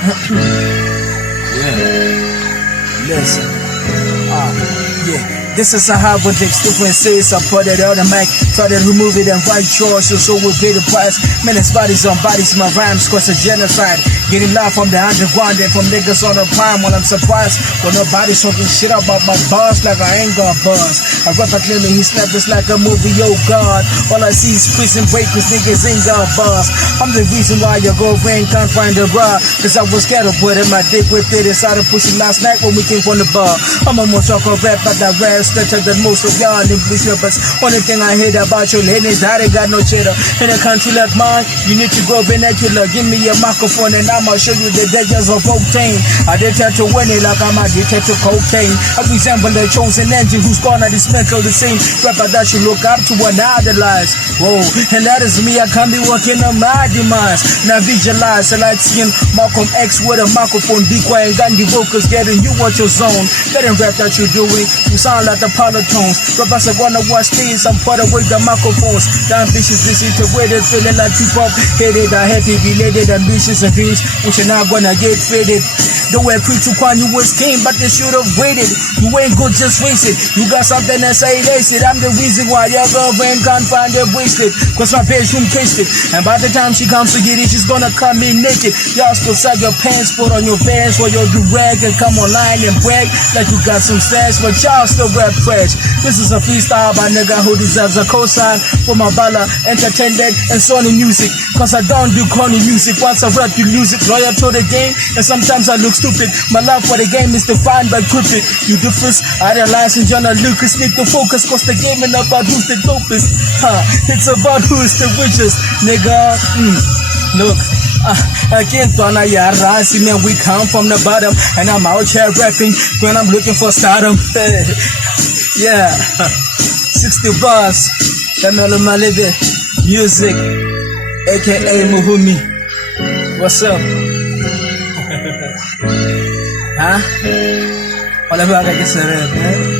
Yeah. Listen. Yeah. This is a hybrid differences. I put it on the mic, try to remove it and write choices, so we'll pay the price. Minutes, bodies on bodies, my rhymes cause a genocide. Getting live from the underground and from niggas on the prime when I'm surprised when nobody's talking shit about my boss like I ain't got buzz. I rap at Lemon, he snapped just like a movie, oh God. All I see is prison break cause niggas ain't got buzz. I'm the reason why your girlfriend can't find a ride, cause I was scared of putting my dick with it inside of pussy last night when we came from the bar. I'm a more talk of rap, but I rap better than most of y'all English rappers. Only thing I heard about your lane is that they got no cheddar. In a country like mine, you need to go vernacular. Give me a microphone and I'ma show you the dangers of octane. I addicted to winning like I'm addicted to cocaine. I resemble the chosen engine who's gonna dismantle the same rapper that you look up to and idolize. Whoa, and that is me. I can't be working on my demise. Now visualize, I like seeing Malcolm X with a microphone. Be quiet, Gandhi vocals getting you out your zone. Getting rap that you're doing, you sound like the polytones. Rappers are gonna watch things, I'm part of with the microphones. The ambitious, disintegrated, feeling like hip-hop. Hated, I happy, related, ambitious and dreams, which are not gonna get faded. The way pre to Kwan, you was king, but they should have waited. You ain't good, just face it. You got something that say lace it. I'm the reason why your girlfriend can't find a bracelet, cause my bedroom cased it. And by the time she comes to get it, she's gonna come in naked. Y'all supposed to sag your pants, put on your vans for your durag and come online and brag like you got some stash, but y'all still rap trash. This is a freestyle by nigga who deserves a cosign for my bala, entertainment and Sony music. Cause I don't do corny music. Once I rap, you lose it. Loyal to the game, and sometimes I look stupid. My love for the game is defined by cricket. You difference, idolizing John Lucas. Need to focus, cause the game ain't about who's the dopest. It's about who's the richest, nigga. Look, I can't turn a yara. See man, we come from the bottom, and I'm out here rapping when I'm looking for stardom. Yeah, 60 bars, Tlamelo Malebe, music, aka Muhumi. What's up? Huh? Wala ba ka sa rap, eh?